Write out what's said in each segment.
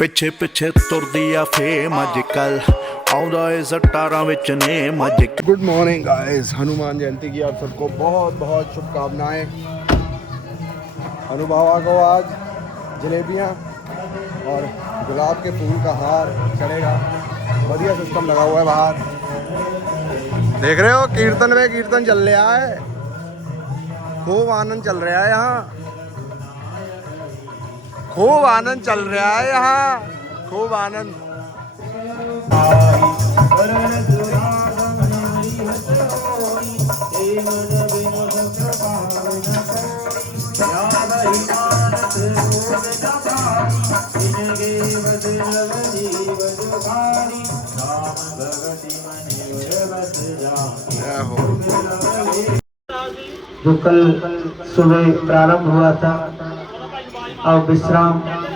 ਪਿੱਛੇ ਪਿੱਛੇ ਤੁਰਦੀ ਆ ਫੇਮ ਅੱਜ ਕੱਲ ਆਉਂਦਾ ਏ ਸਟਾਰਾਂ ਵਿੱਚ ਨੇਮ ਅੱਜ। Good morning guys, Hanuman Jayanti की आप सबको बहुत बहुत शुभकामनाएं। अनुभवा को आज जलेबियाँ और गुलाब के फूल का हार चढ़ेगा। बढ़िया सिस्टम लगा हुआ है बाहर, देख रहे हो। कीर्तन में कीर्तन चल रहा है, खूब आनंद चल रहा है यहाँ, खूब आनंद चल रहा है यहाँ, खूब आनंद। जो कल सुबह प्रारंभ हुआ था और विश्राम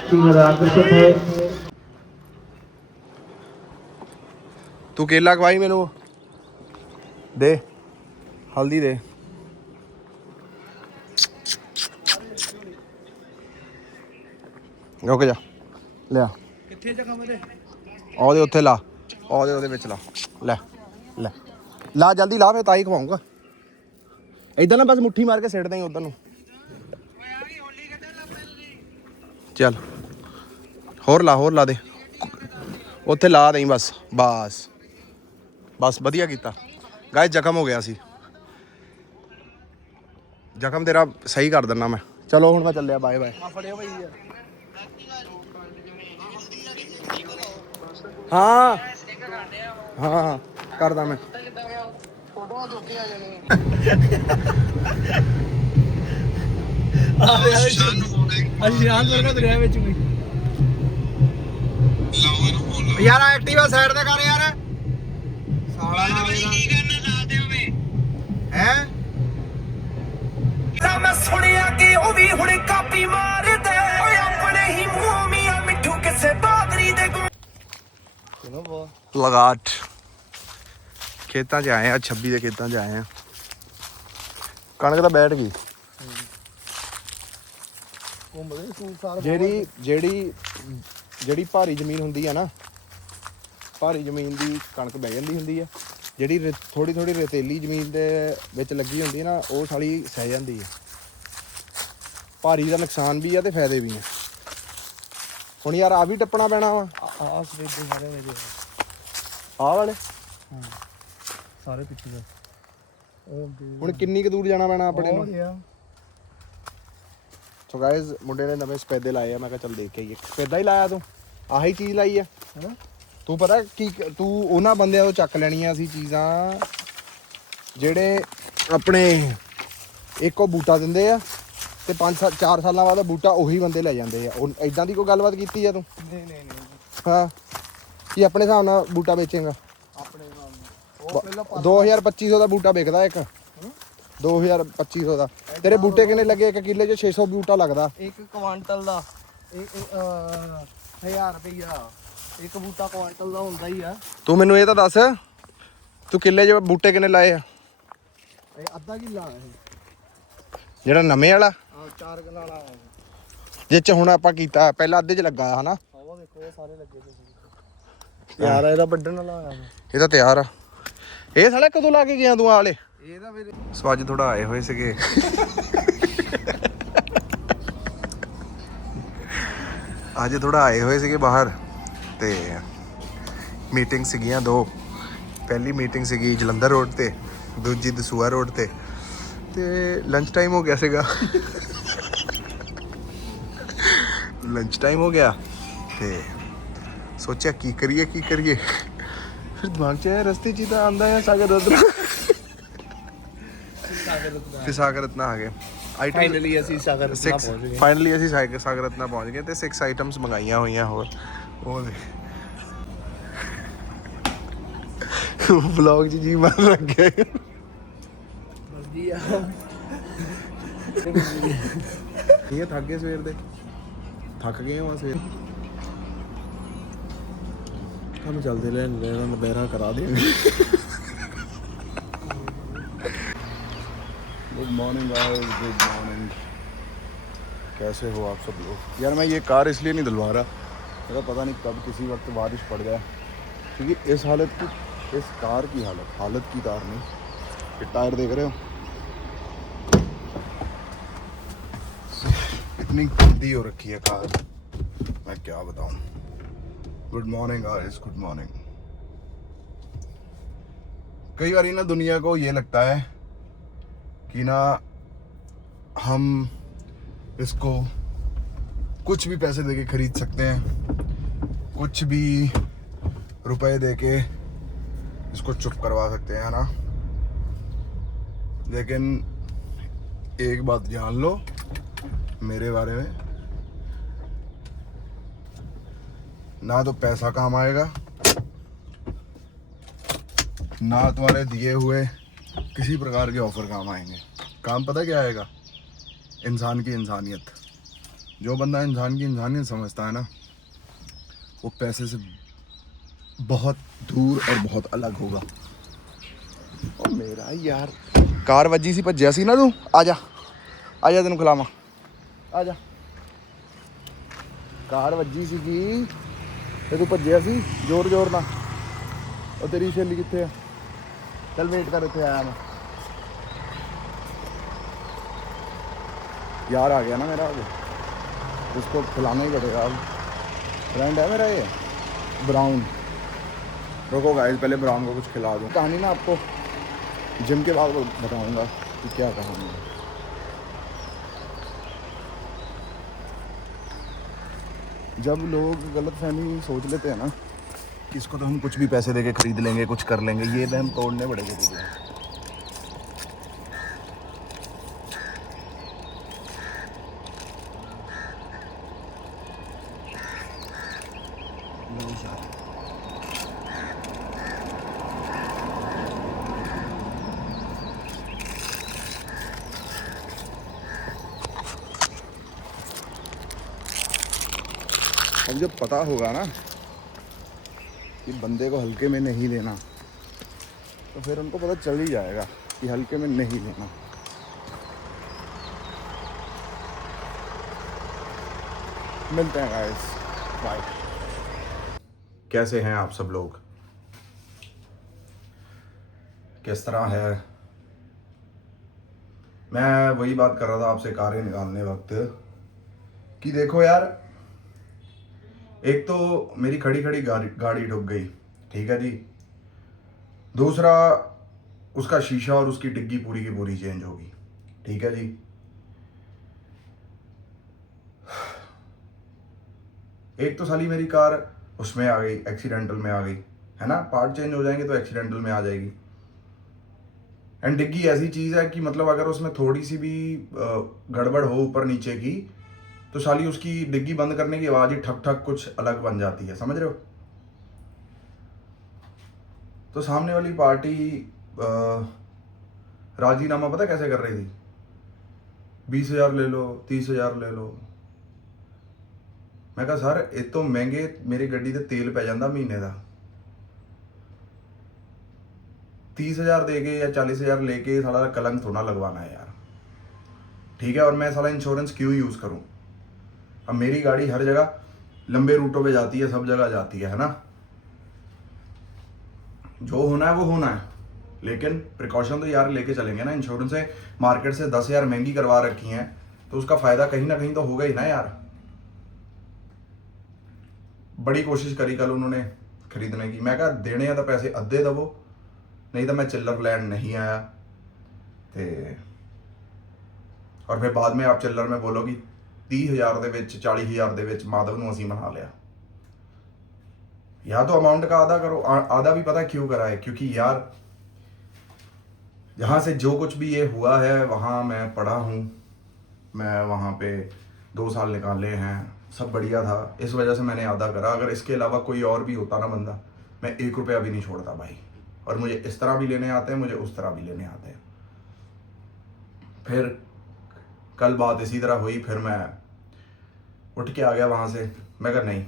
की अग्रसर है। तू केला खवाई मैनू, दे हल्दी दे। रुक जा, लिया ਕਿੱਥੇ ਜ਼ਖਮ ਇਹਦੇ ਉਹਦੇ ਉੱਥੇ ਲਾ, ਉਹਦੇ ਵਿੱਚ ਲਾ, ਲੈ ਲੈ ਲਾ ਜਲਦੀ ਲਾ, ਫੇ ਤਾਈ ਖਵਾਉਂਗਾ। ਇਦਾਂ ਨਾ ਬਸ ਮੁੱਠੀ ਮਾਰ ਕੇ ਸਿੱਟ ਦੇਂ ਉਧਰ ਨੂੰ। ਚੱਲ ਹੋਰ ਲਾ ਦੇ, ਉੱਥੇ ਲਾ ਦੇਂ ਬਸ ਬਸ ਬਸ, ਵਧੀਆ ਕੀਤਾ ਗਾਇਸ। ਜ਼ਖਮ ਹੋ ਗਿਆ ਸੀ, ਜ਼ਖਮ ਤੇਰਾ ਸਹੀ ਕਰ ਦਿੰਦਾ ਮੈਂ। ਚਲੋ ਹੁਣ ਮੈਂ ਚੱਲਿਆ, ਬਾਏ ਬਾਏ। ਫੜਿਓ ਭਾਈ ਯਾਰ ਹਾਂ ਹਾਂ ਕਰਦਾ ਮੈਂ। ਫੋਟੋਆਂ ਧੋਕੇ ਆ ਜਾਣੀਆਂ। ਅਸੀਂ ਸ਼ਾਨ ਵਰਗਾ ਦਰਿਆ ਵਿੱਚ ਵੀ ਯਾਰ ਐਕਟਿਵਾ ਸਾਈਡ ਤੇ ਕਰ ਯਾਰ, ਸਾਲਾ ਨਾ ਕੀ ਕਰਨਾ ਲਾ ਦੇ ਹੋਵੇ ਹੈ। ਮੈਂ ਸੁਣਿਆ ਕਿ ਉਹ ਵੀ ਹੁਣ ਕਾਪੀ ਮਾਰਦੇ ਓਏ ਆਪਣੇ ਹੀ ਮੂੰਹ ਮੀਆਂ ਮਿੱਠੂ ਕਿਸੇ ਬਾਦਰੀ ਦੇ ਲਗਾਟ ਖੇਤਾਂ 'ਚ ਆਏ ਆ, 26 ਦੇ ਖੇਤਾਂ 'ਚ ਆਏ ਆ। ਕਣਕ ਤਾਂ ਬੈਠ ਗਈ। ਜਿਹੜੀ ਭਾਰੀ ਜ਼ਮੀਨ ਹੁੰਦੀ ਆ ਨਾ, ਭਾਰੀ ਜ਼ਮੀਨ ਦੀ ਕਣਕ ਬਹਿ ਜਾਂਦੀ ਹੁੰਦੀ ਆ। ਜਿਹੜੀ ਥੋੜੀ ਥੋੜੀ ਰੇਤੇਲੀ ਜ਼ਮੀਨ ਦੇ ਵਿੱਚ ਲੱਗੀ ਹੁੰਦੀ ਨਾ, ਉਹ ਸਾਲੀ ਸਹਿ ਜਾਂਦੀ ਆ। ਭਾਰੀ ਦਾ ਨੁਕਸਾਨ ਵੀ ਆ ਤੇ ਫਾਇਦੇ ਵੀ ਆ। ਹੁਣ ਯਾਰ ਆ ਵੀ ਟੱਪਣਾ ਪੈਣਾ ਵਾ, ਆਹ ਸਵੇਰ ਦੇ ਸਾਰੇ ਮੇਰੇ ਆਹ ਵਾਲੇ। ਸਾਰੇ ਪਿੱਛੇ ਦਾ ਹੁਣ ਕਿੰਨੀ ਕੁ ਦੂਰ ਜਾਣਾ ਪੈਣਾ ਆਪਣੇ ਨੂੰ? ਸੋ ਗਾਇਜ਼, ਮੁੰਡੇ ਨੇ ਨਵੇਂ ਸਪੈਦੇ ਲਾਏ ਆ। ਮੈਂ ਕਿਹਾ ਚੱਲ ਦੇਖ ਕੇ ਆਈਏ। ਸਪੈਦਾ ਹੀ ਲਾਇਆ ਤੂੰ? ਆਹੀ ਚੀਜ਼ ਲਾਈ ਆ ਹੈਨਾ? ਤੂੰ ਪਤਾ ਕੀ, ਤੂੰ ਉਹਨਾਂ ਬੰਦਿਆਂ ਤੋਂ ਚੱਕ ਲੈਣੀਆਂ ਸੀ ਚੀਜ਼ਾਂ ਜਿਹੜੇ ਆਪਣੇ ਇੱਕੋ ਬੂਟਾ ਦਿੰਦੇ ਆ ਤੇ 4 ਸਾਲਾਂ ਬਾਅਦ ਬੂਟਾ ਉਹੀ ਬੰਦੇ ਲੈ ਜਾਂਦੇ ਆ। ਉਹ ਇਦਾਂ ਦੀ ਕੋਈ ਗੱਲਬਾਤ ਕੀਤੀ ਆ ਤੂੰ? ਨਹੀਂ ਹਾਂ, ਕੀ ਆਪਣੇ ਹਿਸਾਬ ਨਾਲ ਬੂਟਾ ਵੇਚੇਗਾ? ਆਪਣੇ ਨਾਲ ਉਹ ਪਹਿਲਾਂ 2250 ਦਾ ਬੂਟਾ ਵਿਕਦਾ ਇੱਕ। 2250 ਦਾ। ਤੇਰੇ ਬੂਟੇ ਕਿੰਨੇ ਲੱਗੇ? 1 ਕਿੱਲੇ 'ਚ 600 ਬੂਟਾ ਲੱਗਦਾ। 1 ਕੁਆਂਟਲ ਦਾ 1000 ਰੁਪਇਆ। ਇੱਕ ਬੂਟਾ ਕੁਆਂਟਲ ਦਾ ਹੁੰਦਾ ਹੀ ਆ। ਤੂੰ ਮੈਨੂੰ ਇਹ ਤਾਂ ਦੱਸ, ਤੂੰ ਕਿੱਲੇ 'ਚ ਬੂਟੇ ਕਿੰਨੇ ਲਾਏ ਆ? ਇਹ ਅੱਧਾ ਕਿੱਲਾ ਹੈ ਜਿਹੜਾ ਨਵੇਂ ਵਾਲਾ, ਆ 4 ਕਨਾਲਾ ਜਿਹ 'ਚ ਹੁਣ ਆਪਾਂ ਕੀਤਾ, ਪਹਿਲਾਂ ਅੱਧੇ 'ਚ ਲੱਗਾ ਹਨਾ? ਉਹ ਦੇਖੋ ਇਹ ਸਾਰੇ ਲੱਗੇ ਤੇ ਯਾਰ ਇਹਦਾ ਵੱਢਣ ਵਾਲਾ ਆ। ਇਹ ਤਾਂ ਤਿਆਰ ਆ। ਇਹ ਸਾਲੇ ਕਦੋਂ ਲਾ ਕੇ ਗਿਆ ਤੂੰ? ਆ ਵਾਲੇ ਇਹ ਤਾਂ ਫਿਰ ਸੋ ਅੱਜ ਥੋੜਾ ਆਏ ਹੋਏ ਸੀਗੇ। ਅੱਜ ਥੋੜਾ ਆਏ ਹੋਏ ਸੀਗੇ ਬਾਹਰ, ਤੇ ਮੀਟਿੰਗ ਸੀਗੀਆਂ 2। ਪਹਿਲੀ ਮੀਟਿੰਗ ਸੀਗੀ ਜਲੰਧਰ ਰੋਡ ਤੇ, ਦੂਜੀ ਦਸੂਆ ਰੋਡ ਤੇ ਲੰਚ ਟਾਈਮ ਹੋ ਗਿਆ ਸੀਗਾ। ਲੰਚ ਟਾਈਮ ਹੋ ਗਿਆ ਤੇ ਸੋਚਿਆ ਕੀ ਕਰੀਏ। ਫਿਰ ਦਿਮਾਗ 'ਚ ਆਇਆ ਰਸਤੇ 'ਚ ਤਾਂ ਆਉਂਦਾ ਹੈ ਸਾਗਰ ਰਤਨਾ। ਫਿਰ ਸਾਗਰ ਰਤਨਾ ਆ ਗਏ। ਫਾਈਨਲੀ ਅਸੀਂ ਸਾਗਰ ਰਤਨਾ ਪਹੁੰਚ ਗਏ। ਫਾਈਨਲੀ ਅਸੀਂ ਸਾਗਰ ਰਤਨਾ ਪਹੁੰਚ ਗਏ ਤੇ 6 ਆਈਟਮਸ ਮੰਗਾਈਆਂ ਹੋਈਆਂ ਹੋਰ। ਉਹ ਵਲੌਗ 'ਚ ਜੀ ਮਾਰ ਲੱਗ ਗਿਆ। ਵਧੀਆ ਇਹ ਥੱਕ ਗਏ ਸਵੇਰ ਦੇ, ਥੱਕ ਗਏ ਹਾਂ ਸਵੇਰ। ਕੰਮ ਚੱਲਦੇ ਲੈਣਾ ਨਬੇਰਾ ਕਰਾ ਦੇंगे। Good morning guys, good morning. कैसे हो आप सब लोग? यार मैं ये कार इसलिए नहीं धुलवा रहा मेरा पता नहीं कब किसी वक्त बारिश पड़ जाए, क्योंकि इस हालत की, इस कार की हालत की कार नहीं, ये टायर देख रहे हो इतनी गंदी हो रखी है कार, मैं क्या बताऊं। Good morning guys, good morning. कई बार ना दुनिया को ये लगता है कि ना हम इसको कुछ भी पैसे देके खरीद सकते हैं, कुछ भी रुपए देके इसको चुप करवा सकते हैं, है ना। लेकिन एक बात जान लो मेरे बारे में, ना तो पैसा काम आएगा, ना तुम्हारे दिए हुए किसी प्रकार के ऑफर काम आएंगे। काम पता क्या आएगा? इंसान की इंसानियत। जो बंदा इंसान की इंसानियत समझता है ना, वो पैसे से बहुत दूर और बहुत अलग होगा। और मेरा यार कार वजी सी भज्जिया सी ना, तू आजा आजा तेन खिलावा, आजा। कार वजी सी ते तू भज्जिया सी जोर जोर ना। और तेरी सहेली कितने है? चल वेट कर, इतने आया मैं। यार आ गया ना मेरा, अब उसको खिलाना ही पड़ेगा। अब फ्रेंड है मेरा ये ब्राउन। रुको गाइस, पहले ब्राउन को कुछ खिला दूँ। कहानी ना आपको जिम के बाद बताऊंगा कि क्या कहानी है। जब लोग गलतफहमी सोच लेते हैं ना कि इसको तो हम कुछ भी पैसे देके खरीद लेंगे, कुछ कर लेंगे, ये वहम तोड़ने पड़ेंगे तुझे। अब जब पता होगा ना कि बंदे को हल्के में नहीं लेना, तो फिर उनको पता चल ही जाएगा कि हल्के में नहीं लेना। मिलते हैं गाइस, बाय। कैसे हैं आप सब लोग? किस तरह है? मैं वही बात कर रहा था आपसे कारें निकालने वक्त कि देखो यार, एक तो मेरी खड़ी खड़ी गाड़ी डूब गई, ठीक है जी। दूसरा, उसका शीशा और उसकी डिग्गी पूरी की पूरी चेंज होगी, ठीक है जी। एक तो साली मेरी कार उसमें आ गई, एक्सीडेंटल में आ गई, है ना। पार्ट चेंज हो जाएंगे तो एक्सीडेंटल में आ जाएगी। एंड डिग्गी ऐसी चीज़ है कि मतलब अगर उसमें थोड़ी सी भी गड़बड़ हो ऊपर नीचे की, तो साली उसकी डिग्गी बंद करने की आवाज़ ही ठक ठक कुछ अलग बन जाती है, समझ रहे हो। तो सामने वाली पार्टी राजीनामा पता कैसे कर रही थी? 20,000 ले लो, 30,000 ले लो। मैं कहा सर ये तो महंगे मेरी गड्डी ते तेल पै जाता महीने का। 30,000 दे के या 40,000 लेके साला कलंक थोड़ा लगवाना है यार, ठीक है। और मैं साला इंश्योरेंस क्यों यूज़ करूं? अब मेरी गाड़ी हर जगह लंबे रूटों पे जाती है, सब जगह जाती है ना। जो होना है वो होना है, लेकिन प्रिकॉशन तो यार लेके चलेंगे ना। इंश्योरेंस है मार्केट से 10,000 महंगी करवा रखी हैं, तो उसका फायदा कहीं ना कहीं तो होगा ही ना यार। बड़ी कोशिश करी कल उन्होंने खरीदने की। मैं कहा देने हैं तो पैसे अद्धे दवो, नहीं तो मैं चिल्लर लैंड नहीं आया। और फिर बाद में आप चिल्लर में बोलोगी 30,000 ਦੇ ਵਿੱਚ 40,000 ਦੇ ਵਿੱਚ माधव ਨੂੰ ਅਸੀਂ बना लिया। या तो अमाउंट का आधा करो। आधा भी पता क्यों करा है? क्योंकि यार जहाँ से जो कुछ भी ये हुआ है वहाँ मैं पढ़ा हूँ, मैं वहाँ पे 2 साल निकाले हैं, सब बढ़िया था, इस वजह से मैंने आधा करा। अगर इसके अलावा कोई और भी होता ना बंदा, मैं 1 रुपया भी नहीं छोड़ता भाई। और मुझे इस तरह भी लेने आते हैं, मुझे उस तरह भी लेने आते हैं। फिर कल बात इसी तरह हुई, फिर मैं उठ के आ गया वहाँ से। मैं कहा नहीं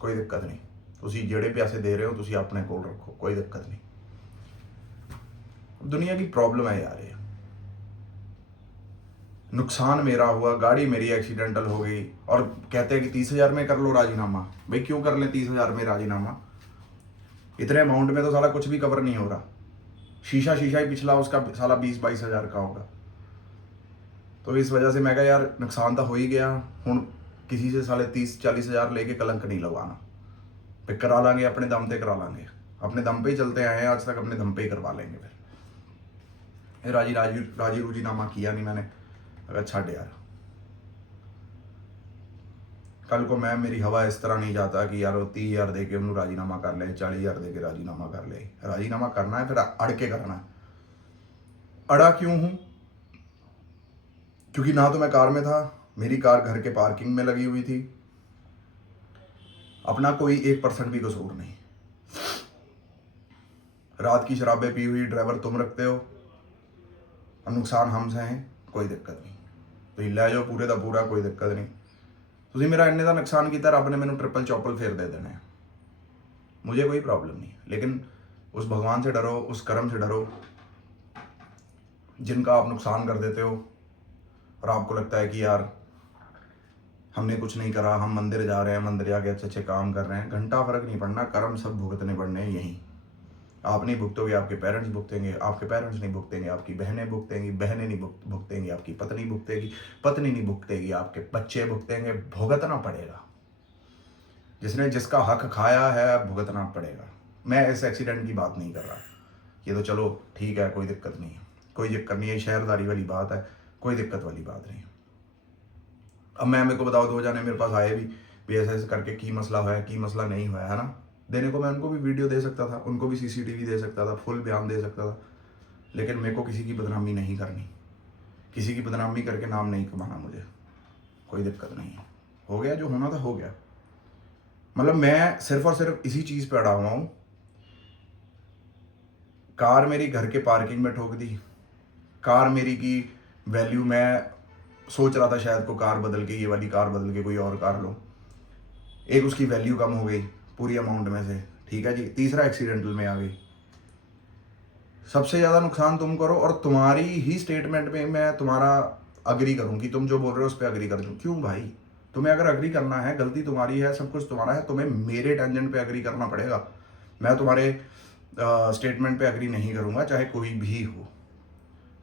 कोई दिक्कत नहीं, तुसी जेड़े पैसे दे रहे हो तुसी अपने कोल रखो, कोई दिक्कत नहीं। दुनिया की प्रॉब्लम है यार ये। नुकसान मेरा हुआ, गाड़ी मेरी एक्सीडेंटल हो गई, और कहते हैं कि 30,000 में कर लो राजीनामा। भाई क्यों कर लें 30,000 में राजीनामा? इतने अमाउंट में तो साला कुछ भी कवर नहीं हो रहा। शीशा ही पिछला उसका साला 20-22 हज़ार का होगा। तो इस वजह से मैं कहा यार नुकसान तो हो ही गया, हूँ किसी से साले 30-40 हज़ार लेके कलंक नहीं लगवाना। फिर करा लांगे, अपने दम पे करा लांगे, अपने दम पे ही चलते आए हैं आज तक, अपने दम पे ही करवा लेंगे। फिर राजी रूजीनामा किया नहीं मैंने। अगर छाड़ यार, कल को मैं मेरी हवा इस तरह नहीं जाता कि यार 30,000 दे के उन्होंने राजीनामा कर ले, 40,000 दे के राजीनामा कर ले। राजीनामा करना है फिर अड़ के करना है। अड़ा क्यों हूं? क्योंकि ना तो मैं कार में था, मेरी कार घर के पार्किंग में लगी हुई थी, अपना कोई 1% भी कसूर नहीं। रात की शराबें पी हुई ड्राइवर तुम रखते हो, और नुकसान हम से हैं, कोई दिक्कत नहीं। तो ले जाओ पूरे का पूरा, कोई दिक्कत नहीं। तुसीं मेरा इन्ने का नुकसान किया, रब ने मैंने ट्रिपल चौपल फेर दे देने, मुझे कोई प्रॉब्लम नहीं। लेकिन उस भगवान से डरो, उस कर्म से डरो जिनका आप नुकसान कर देते हो, और आपको लगता है कि यार हमने कुछ नहीं करा, हम मंदिर जा रहे हैं, मंदिर जाके अच्छे काम कर रहे हैं। घंटा फर्क नहीं पड़ना, कर्म सब भुगतने पड़ने हैं यहीं। आप नहीं भुगतोगे, आपके पेरेंट्स भुगतेंगे, आपके पेरेंट्स नहीं भुगतेंगे, आपकी बहनें भुगतेंगी, बहनें नहीं भुगतेंगी, आपकी पत्नी भुगतेगी, पत्नी नहीं भुगतेगी, आपके बच्चे भुगतेंगे। भुगतना पड़ेगा, जिसने जिसका हक खाया है भुगतना पड़ेगा। मैं इस एक्सीडेंट की बात नहीं कर रहा, ये तो चलो ठीक है, कोई दिक्कत नहीं है, कोई दिक्कत नहीं है, शहरदारी वाली बात है, कोई दिक्कत वाली बात नहीं है। अब मेरे को बताओ, 2 जाने मेरे पास आए भी ऐसे करके की मसला हुआ है, की मसला नहीं हुआ है ना। देने को मैं उनको भी वीडियो दे सकता था, उनको भी CCTV दे सकता था, फुल बयान दे सकता था, लेकिन मेरे को किसी की बदनामी नहीं करनी, किसी की बदनामी करके नाम नहीं कमाना मुझे, कोई दिक्कत नहीं है। हो गया जो होना था हो गया। मतलब मैं सिर्फ और सिर्फ इसी चीज़ पे अड़ा हुआ हूँ। कार मेरी घर के पार्किंग में ठोक दी, कार मेरी की वैल्यू, मैं सोच रहा था शायद को कार बदल के, ये वाली कार बदल के कोई और कार लो, एक उसकी वैल्यू कम हो गई पूरी अमाउंट में से, ठीक है जी। तीसरा एक्सीडेंटल में आ गई। सबसे ज़्यादा नुकसान तुम करो, और तुम्हारी ही स्टेटमेंट में मैं तुम्हारा अग्री करूँ कि तुम जो बोल रहे हो उस पर अग्री कर दूँ। क्यों भाई? तुम्हें अगर अग्री करना है, गलती तुम्हारी है, सब कुछ तुम्हारा है, तुम्हें मेरे टेंजेंट पे अग्री करना पड़ेगा। मैं तुम्हारे स्टेटमेंट पे अग्री नहीं करूँगा, चाहे कोई भी हो।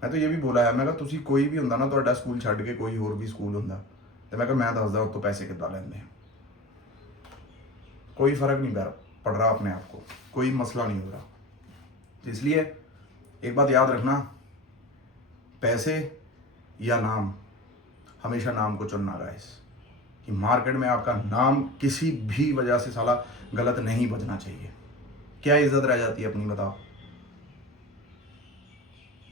मैं तो ये भी बोला है, मैं कहा तुसी कोई भी होंदा ना, तुहाडा स्कूल छड्ड के कोई होर भी स्कूल होंदा, तो मैं कहा मैं दसदा उत्तों पैसे कितना लेंदे हैं। कोई फर्क नहीं पड़ रहा अपने आप को, कोई मसला नहीं हो रहा। इसलिए एक बात याद रखना, पैसे या नाम, हमेशा नाम को चुनना गाइस, कि मार्केट में आपका नाम किसी भी वजह से साला गलत नहीं बजना चाहिए। क्या इज्जत रह जाती है अपनी, बताओ?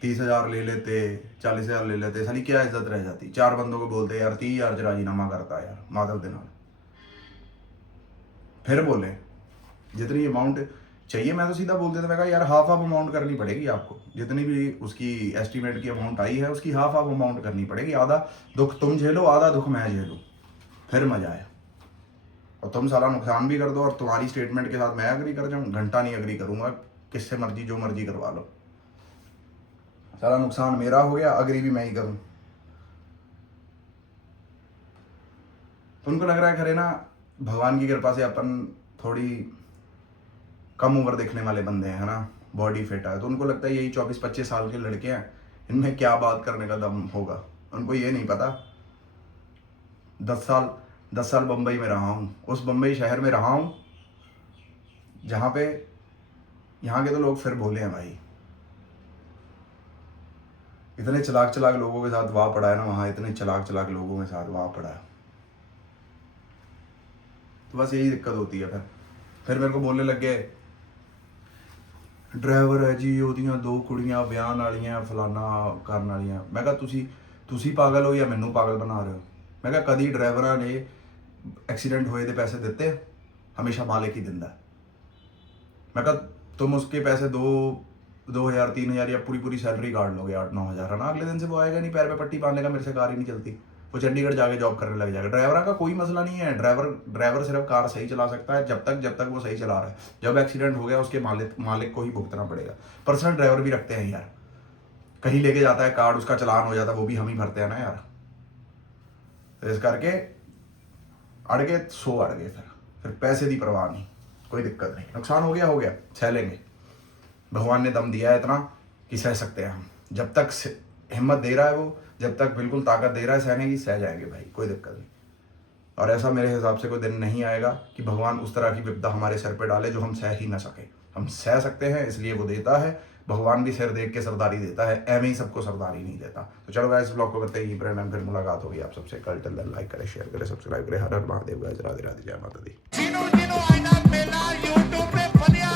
30,000 ले लेते, 40,000 ले लेते, साली क्या इज्जत रह जाती? 4 बंदों को बोलते यार 30,000 च राजीनामा करता यार माधव दे नाल, फिर बोले जितनी अमाउंट चाहिए, मैं तो सीधा बोल देता, मैं कहा यार हाफ अमाउंट करनी पड़ेगी आपको, जितनी भी उसकी एस्टीमेट की अमाउंट आई है उसकी हाफ अमाउंट करनी पड़ेगी। आधा दुख तुम झेलो, आधा दुख मैं झेलूँ, फिर मजा आया। और तुम सारा नुकसान भी कर दो और तुम्हारी स्टेटमेंट के साथ मैं अग्री कर जाऊँ, घंटा नहीं अग्री करूँगा, किससे मर्जी जो मर्जी करवा लो। सारा नुकसान मेरा हो गया, अग्री भी मैं ही करूँ। तुमको लग रहा है खरे ना, भगवान की कृपा से अपन थोड़ी कम उम्र देखने वाले बंदे हैं, है ना, बॉडी फिट है, तो उनको लगता है यही 24-25 साल के लड़के हैं, इनमें क्या बात करने का दम होगा। उनको ये नहीं पता 10 साल बम्बई में रहा हूँ, उस बम्बई शहर में रहा हूँ जहाँ पे यहाँ के तो लोग फिर बोले हैं भाई, इतने चलाक लोगों के साथ वाह पड़ा है ना वहाँ, इतने चलाक लोगों के साथ वाह पड़ा है। तो बस यही दिक्कत होती है। फिर मेरे को बोलने लग गए ड्राइवर है जी, ओदियां 2 कुड़ियां ब्याहन वालियां, फलाना करन वालियां। मैं कहा तुसी पागल हो या मैनू पागल बना रहे हो? मैं कहा कभी ड्राइवरां ने एक्सीडेंट होए दे पैसे दिते? हमेशा मालिक ही दिंदा। मैं कहा तुम उसके पैसे 2,000 3,000 या पूरी सैलरी काट लोगे 8-9 हज़ार, है ना, अगले दिन से वो आएगा नहीं, पैर पे पट्टी बांधने का, मेरे से कार ही नहीं चलती, वो चंडीगढ़ जाके जॉब करने लग जाएगा। ड्राइवर का कोई मसला नहीं है, ड्राइवर सिर्फ कार सही चला सकता है जब तक वो सही चला रहा है। जब एक्सीडेंट हो गया उसके मालिक को ही भुगतना पड़ेगा। पर्सनल ड्राइवर भी रखते हैं यार, कहीं लेके जाता है कार्ड, उसका चलान हो जाता है, वो भी हम ही भरते हैं ना यार। तो इस करके अड़ गए 100 अड़ गए, फिर पैसे की परवाह नहीं, कोई दिक्कत नहीं, नुकसान हो गया सह लेंगे। भगवान ने दम दिया है इतना कि सह सकते हैं हम, जब तक हिम्मत दे रहा है वो, जब तक बिल्कुल ताकत दे रहा है सहने की, सह जाएंगे भाई, कोई दिक्कत नहीं। और ऐसा मेरे हिसाब से कोई दिन नहीं आएगा कि भगवान उस तरह की विपदा हमारे सर पे डाले जो हम सह ही ना सके। हम सह सकते हैं, इसलिए वो देता है। भगवान भी सिर देख के सरदारी देता है, ऐਵੇਂ ही सबको सरदारी नहीं देता। तो चलो गाइस, इस ब्लॉग को करते ही फिर मुलाकात होगी आप सबसे कल। टिल देन लाइक करें, शेयर करें, सब्सक्राइब करें। हर हर महादेव गाइस, राधे राधे, जय माता दी। जिनो जिनो आइना मेला यूट्यूब पे फनिया